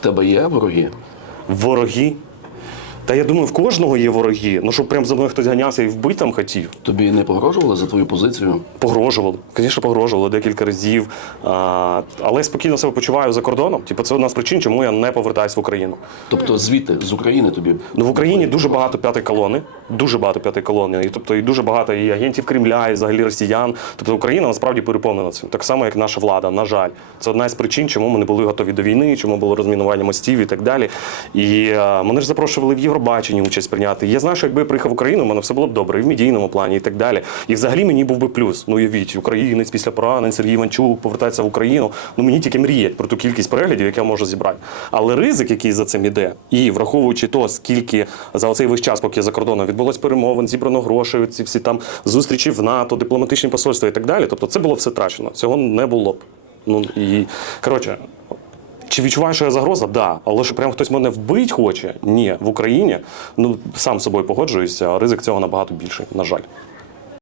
Тебе є вороги? Вороги. Та я думаю, в кожного є вороги. Ну, щоб прям за мною хтось ганявся і вбити там хотів. Тобі не погрожували за твою позицію? Погрожували. Звісно, погрожували декілька разів. А, але спокійно себе почуваю за кордоном. Типу, це одна з причин, чому я не повертаюсь в Україну. Тобто звідти, з України тобі? Ну, в Україні дуже багато п'ятої колони, дуже багато п'ятої колони. І тобто і дуже багато і агентів Кремля, і взагалі росіян. Тобто Україна насправді переповнена цим. Так само, як наша влада. На жаль, це одна з причин, чому ми не були готові до війни, чому було розмінування мостів і так далі. І е, мене ж запрошували в Євробаченні участь прийняти. Я знаю, що якби я приїхав в Україну, в мене все було б добре, і в медійному плані, і так далі. І взагалі мені був би плюс. Ну уявіть, українець після поранень Сергій Іванчук повертається в Україну. Ну мені тільки мріять про ту кількість переглядів, яку я можу зібрати. Але ризик, який за цим іде, і враховуючи то, скільки за оцей весь час, поки я за кордоном відбулось перемовин, зібрано грошей, ці всі там зустрічі в НАТО, дипломатичні посольства і так далі. Тобто, це було все трачено. Цього не було б. Ну і коротше. Чи відчуваю, що я загроза? Да. Але що прям хтось мене вбить хоче? Ні. В Україні ну сам з собою погоджуюся, ризик цього набагато більший, на жаль.